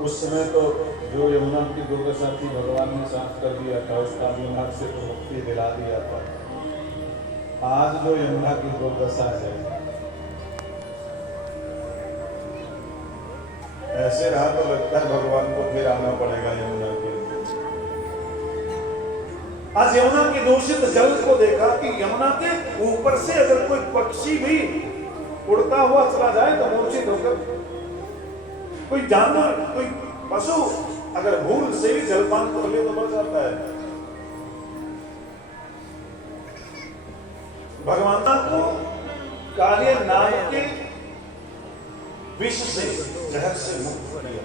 उस समय तो जो यमुना की दुर्दशा थी भगवान ने शांत कर दिया था, उसका यमुना से तो मुक्ति दिला दिया था। आज जो यमुना की दुर्दशा है, ऐसे रहा तो लगता है भगवान को फिर आना पड़ेगा यमुना के। आज यमुना के दूषित जल को देखा कि यमुना के ऊपर से अगर कोई पक्षी भी उड़ता हुआ चला जाए तो मूर्छित होकर, कोई जानवर, कोई पशु अगर भूल से भी जलपान कर ले तो मर जाता है। भगवान को कालिया नाम के विष से, जहर से मुक्त किया।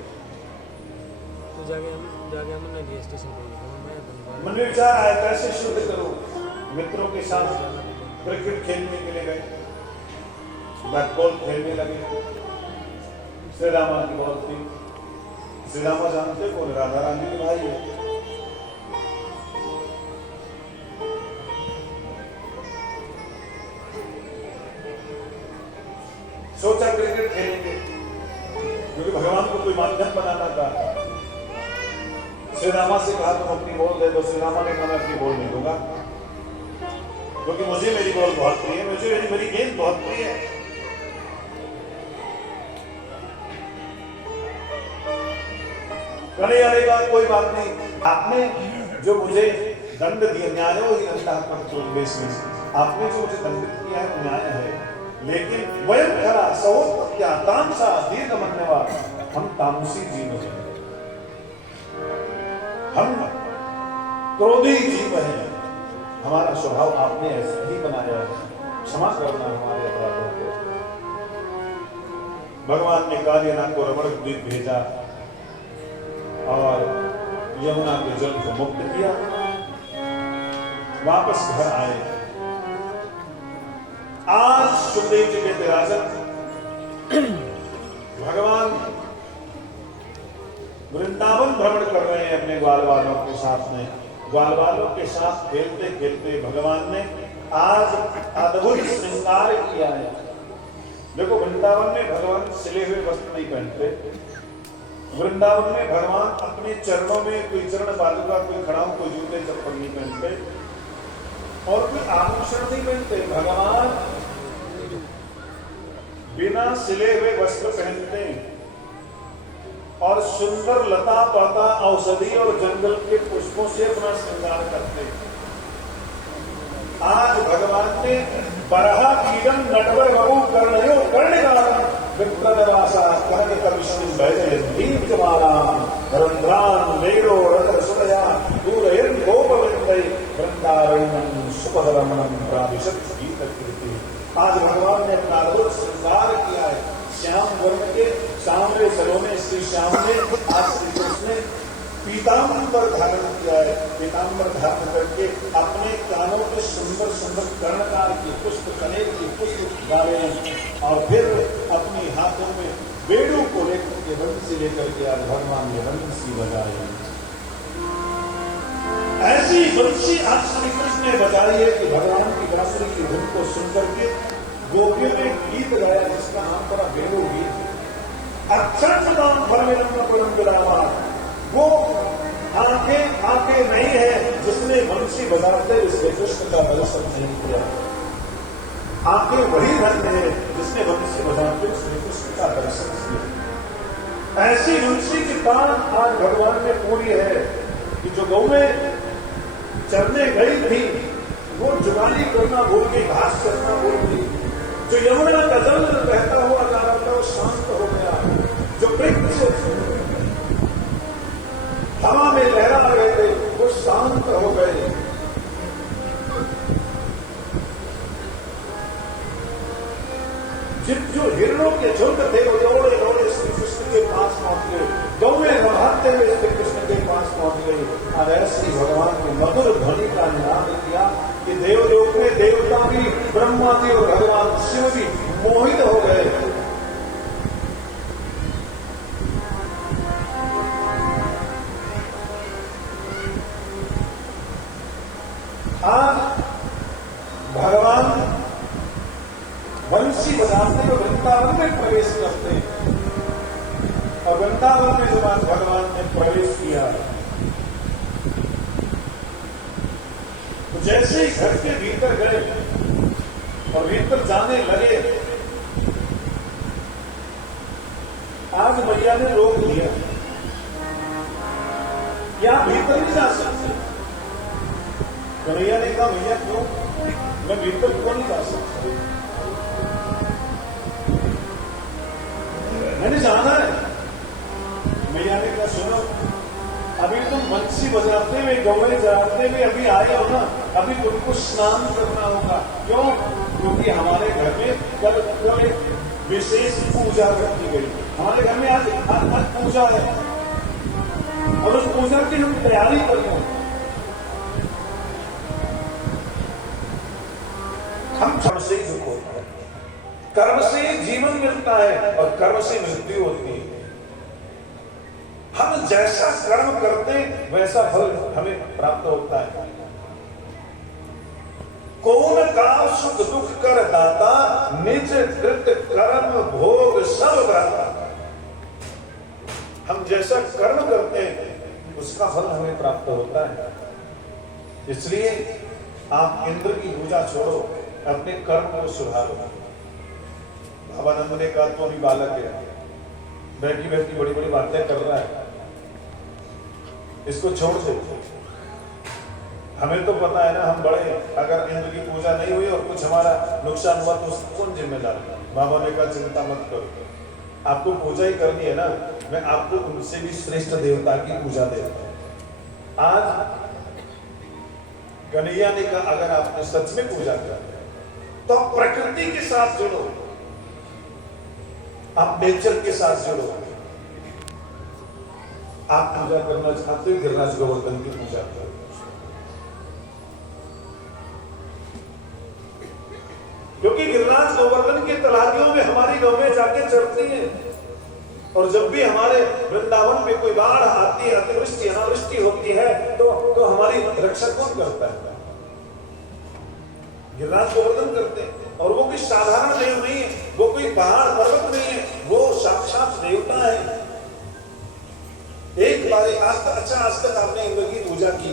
मन में विचार आया कैसे शुद्ध करो। मित्रों के साथ क्रिकेट खेलने के लिए गए, बैट बॉल खेलने लगे। श्री रामा की बॉल थी। श्री रामा जानते कौन? राधा रानी के भाई है। सोचा क्रिकेट खेलेंगे, क्योंकि भगवान को कोई माध्यम बनाना था। श्री रामा से कहा तुम अपनी बॉल दे दो। श्री रामा ने कहा मैं अपनी बॉल नहीं दूंगा, क्योंकि मुझे मेरी बॉल बहुत प्रिय है, मुझे मेरी गेंद बहुत प्रिय है। कने आएगा कोई बात नहीं, आपने जो मुझे दंड दिया न्याय हो ही दंडा आपने जो मुझे दंडित किया है न्याय है, लेकिन वयम खरा सहोत्पत्त्या तामसा दीर्घ मन्यवा, हम तामसी जीव हैं, हम क्रोधी जीव हैं। हमारा स्वभाव आपने ऐसा ही बनाया है, क्षमा करना हमारे अपराधों को। भगवान ने कालिया को रमण द्वीप भेजा और यमुना के जल को मुक्त किया। वापस घर आए। आज सुखदेव जी कहते राजन, भगवान वृंदावन भ्रमण कर रहे हैं अपने ग्वाल वालों के साथ में। ग्वाल वालों के साथ खेलते खेलते भगवान ने आज अद्भुत श्रृंगार किया है। देखो, वृंदावन में भगवान सिले हुए वस्त्र नहीं पहनते। वृंदावन में भगवान अपने चरणों में कोई चरण पादुका, कोई खड़ाऊ, कोई जूते चप्पल नहीं पहनते और कोई आभूषण नहीं पहनते। भगवान बिना सिले हुए वस्त्र पहनते और सुंदर लता पाता औषधि और जंगल के पुष्पों से अपना श्रृंगार करते। आज भगवान ने बरहा कीडन नटवर बहु कर्णयो कर्णिकारं विप्रदरासा कर्णिकविष्णु वैजयन्तीमाराम रंध्रान वेरो रतसुतया दूरयन् गोपवृन्दै वृंदारण्यं सुपदरमणं प्राविशत् गीतकृति। आज भगवान ने अपना अद्भुत श्रृंगार किया है। श्याम वर्ण के सांवरे सलोने श्री श्याम ने आज श्री कृष्ण ने पीताम्बर धारण किया है। पीताम्बर धारण करके अपने कानों के सुंदर सुंदर कर्णकार की पुष्प, कनेर की पुष्प डाले और फिर अपनी हाथों में बेड़ू को लेकर के बंसी लेकर के आज भगवान ने बंसी बजाई। ऐसी बंसी आज श्री कृष्ण ने बजाई है कि भगवान की बांसुरी की धुन को सुनकर के गोपियों ने गीत गाया, जिसका नाम पड़ा बेड़ू गीत। अक्षर दाम वो आंखें नहीं है जिसने बंसी बजाते श्री कृष्ण का दर्शन नहीं किया। आंखें वही धन्य है जिसने बंसी बजाते श्री कृष्ण का दर्शन किया। ऐसी बंसी की तान आज भगवान में पूरी है कि जो गौ में चरने गई थी वो जुगाली करना भूल गई, घास चरना भूल गई। जो यमुना का जल बहता हुआ जा रहा था वो शांत हो गया। जो वृक्ष हवा में लहरा रहे थे वो शांत हो गए। जो हिरणों के झुंड थे वो दौड़े दौड़े श्री कृष्ण के पास पहुंच गए। गौएं बढ़ाते हुए श्री कृष्ण के पास पहुंच गए और ऐसी भगवान की मधुर ध्वनि का निनाद किया कि देवलोक में देवता भी, ब्रह्मा जी और भगवान शिव भी मोहित हो गए। आज भगवान वंशी बजाते तो वृंदावन में प्रवेश करते हैं और वृंदावन वृंदावन में जब भगवान ने प्रवेश किया तो जैसे ही घर के भीतर गए और भीतर जाने लगे, आज मैया ने रोक दिया कि आप भीतर नहीं जा सकते। कन्हैया ने कहा भैया क्यों, मैं भीतर क्यों नहीं जा सकता, मैंने जाना है। मैया ने कहा सुनो, अभी तुम बंसी बजाते हुए गौरे जलाते हुए अभी आए हो ना, अभी तुमको स्नान करना होगा। क्यों? क्योंकि हमारे घर में कल कोई विशेष पूजा रखी गई, हमारे घर में आज पूजा है और उस पूजा की हम तैयारी कर रहे हैं। हम कर्म से ही दुख होता है, कर्म से जीवन मिलता है और कर्म से मृत्यु होती है। हम जैसा कर्म करते हैं वैसा फल हमें प्राप्त होता है। कौन का सुख दुख कर दाता, निज कृत कर्म भोग सब भ्राता। हम जैसा कर्म करते हैं उसका फल हमें प्राप्त होता है। इसलिए आप इंद्र की पूजा छोड़ो, अपने कर्म को सुधारो। बाबानंद ने कहा तो अभी बालक है, बैठी बैठी बड़ी बड़ी बातें कर रहा है, इसको छोड़ दो। हमें तो पता है ना, हम बड़े, अगर इंद्र की पूजा नहीं हुई और कुछ हमारा नुकसान हुआ तो उसको कौन जिम्मेदार है? बाबा ने कहा चिंता मत करो, आपको पूजा ही करनी है ना, मैं आपको उनसे भी श्रेष्ठ देवता की पूजा देता हूं। आज कन्हैया ने कहा अगर आपने सच में पूजा कर तो आप प्रकृति के साथ जुड़ो, आप नेचर के साथ जुड़ो। आप पूजा करना चाहते हो, गिरिराज गोवर्धन की पूजा करो। क्योंकि गिरिराज गोवर्धन की तलागियों में हमारी गौएं जाके चढ़ती हैं, और जब भी हमारे वृंदावन में कोई बाढ़ आती है, अतिवृष्टि अनावृष्टि होती है, तो हमारी रक्षा कौन करता है? गिरिराज गोवर्धन करते हैं। और वो कोई साधारण देव नहीं है, वो कोई पहाड़ पर्वत नहीं है, वो साक्षात देवता है। एक बार आज तक आपने इंद्र की पूजा की,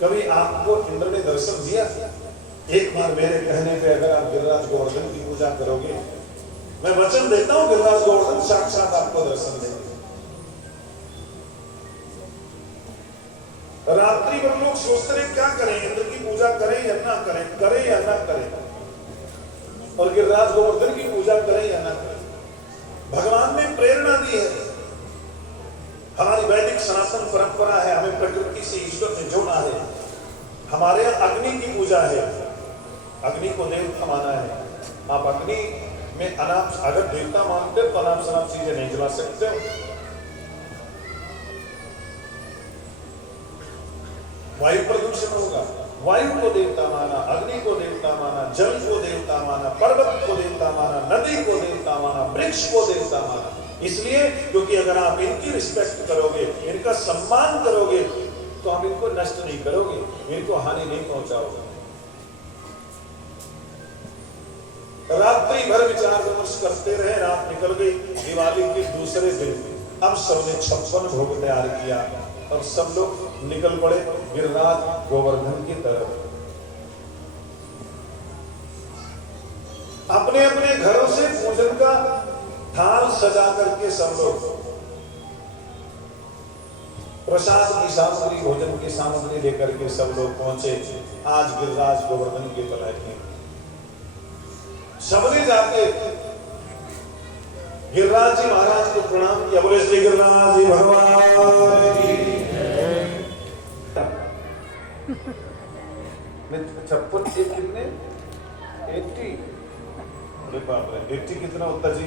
कभी आपको इंद्र ने दर्शन दिया? एक बार मेरे कहने पे अगर आप गिरिराज गोवर्धन की पूजा करोगे, मैं वचन देता हूं गिरिराज गोवर्धन साक्षात आपको दर्शन देंगे। रात्रि भर लोग सोचते रहे क्या करें, इंद्र की पूजा करें या ना करें, करें या ना करें, और गिरिराज गोवर्धन की पूजा करें या ना करें। भगवान ने प्रेरणा दी है, हमारी वैदिक सनातन परंपरा है, हमें प्रकृति से ईश्वर से जोड़ा है। हमारे यहाँ अग्नि की पूजा है, अग्नि को देवता माना है। आप अग्नि में अनाप, अगर देवता मानते हो तो अनाप शनाप चीजें नहीं जला सकते हो। वायु प्रदूषण होगा, वायु को देवता माना, अग्नि को देवता माना, जल को देवता माना, पर्वत को देवता माना, नदी को देवता माना, वृक्ष को देवता माना। इसलिए क्योंकि अगर आप इनकी रिस्पेक्ट करोगे, इनका सम्मान करोगे, तो आप इनको नष्ट नहीं करोगे, इनको हानि नहीं पहुंचाओगे। रात्रि भर विचार विमर्श करते रहे, रात निकल गई, दिवाली के दूसरे दिन अब सबने 56 भोग तैयार किया और सब लोग निकल पड़े गिरिराज गोवर्धन की तरफ। अपने अपने घरों से पूजन का थाल सजा करके सब लोग प्रसाद की सामग्री, भोजन की सामग्री लेकर के सब लोग पहुंचे आज गिरिराज गोवर्धन की तलाश। सबने जाके गिरिराज जी महाराज को प्रणाम किया, बोले श्री गिरिराज जी भगवान की। 56 कितने 80, अरे बाप रे 80 कितना होता जी?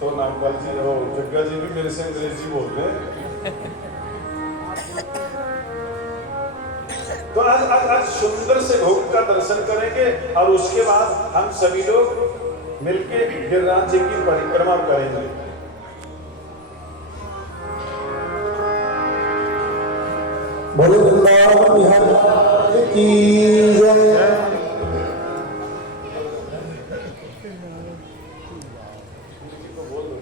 तो नागपाल जी और जग्गा जी भी मेरे से अंग्रेजी बोल रहे हैं। तो आज सुंदर से भोग का दर्शन करेंगे और उसके बाद हम सभी लोग मिलके गिरिराज जी की परिक्रमा करेंगे। बोलो वृंदावन बिहार की जय। बोल दो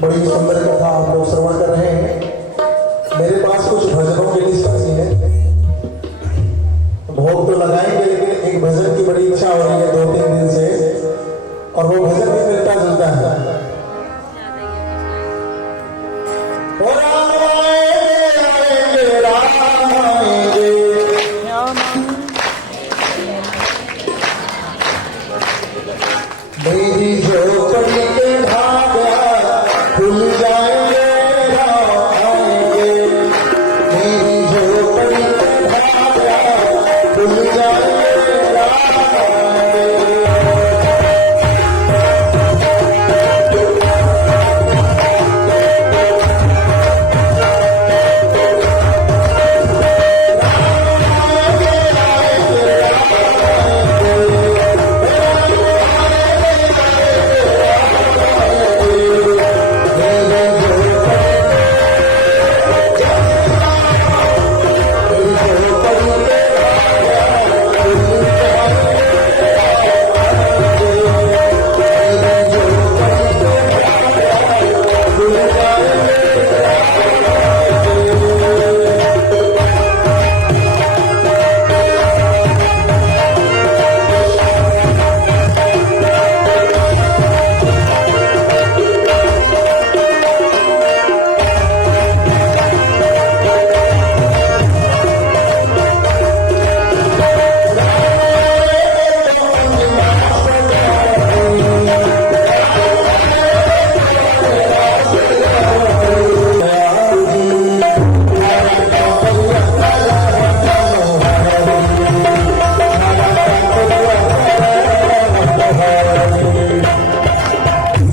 बड़ी सुंदर कथा आप लोग श्रवण कर रहे हैं। मेरे पास कुछ भजनों की लिस्ट बची है, भोग तो लगाएंगे, लेकिन एक भजन की बड़ी इच्छा हो रही है 2-3 दिन से, और वो भजन भी मिलता जुलता है। मेरी झोपड़ी के भाग्या खुल जाएंगे, आएंगे। मेरी झोपड़ी के भाग्या खुल जाएंगे, आएंगे।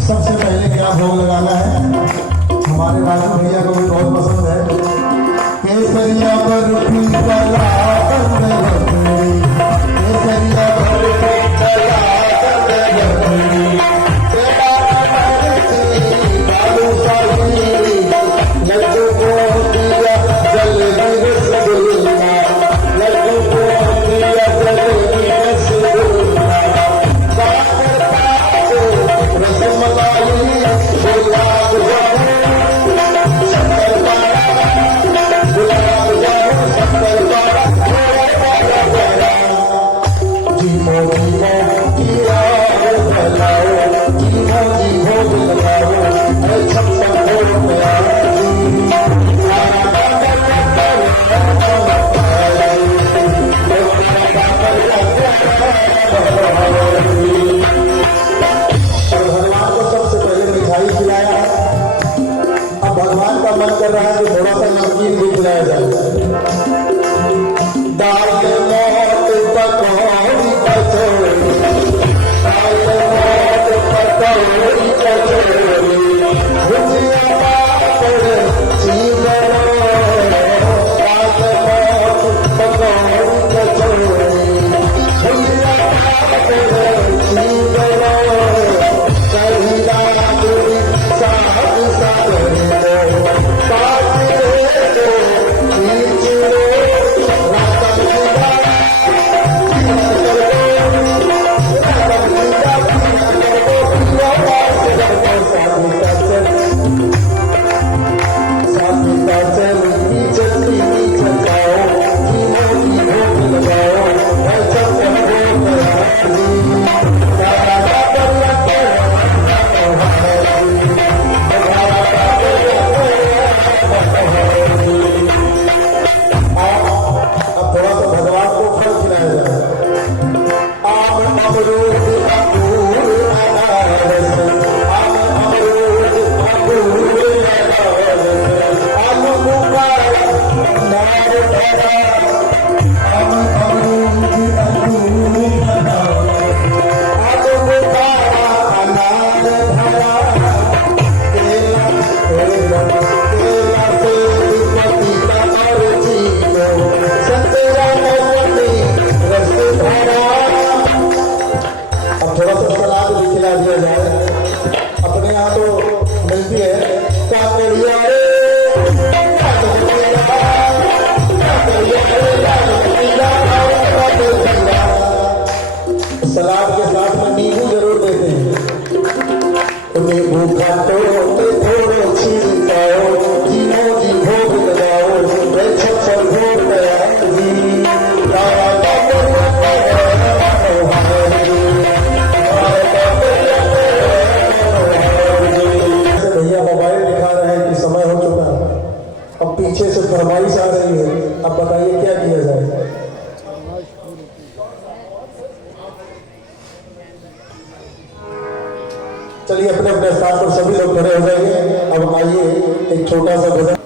सबसे पहले क्या भोग लगाना है, हमारे राजू भैया को भी बहुत पसंद है। केसरिया बर्फी चला बंद बंदी, केसरिया बर्फी चला बंद बंदी, तेरा बर्फी बालू शाही, लड्डू को दिया जलेबी रसगुल्ला, लड्डू को दिया जलेबी रसगुल्ला, रसमलाई गुलाब जामुन शक्कर पारा, गुलाब जामुन शक्कर पारा, जीमो जीमो किया भलाओ, जीमो जीमो लगाओ, अरे छप्पन भोग मेरा भगवान को सबसे पहले मिठाई खिलाया है। अब भगवान का मन कर रहा है कि थोड़ा सा नमकीन भी खिलाया जाए। दाल मोट पकौड़ी कचौड़ी, दाल मोट पकौड़ी कचौड़ी, भुजिया पापड़ चीज़ अब बताइए क्या किया जाए। चलिए अपने अपने स्थान पर सभी लोग खड़े हो जाइए। अब आइए एक छोटा सा भजन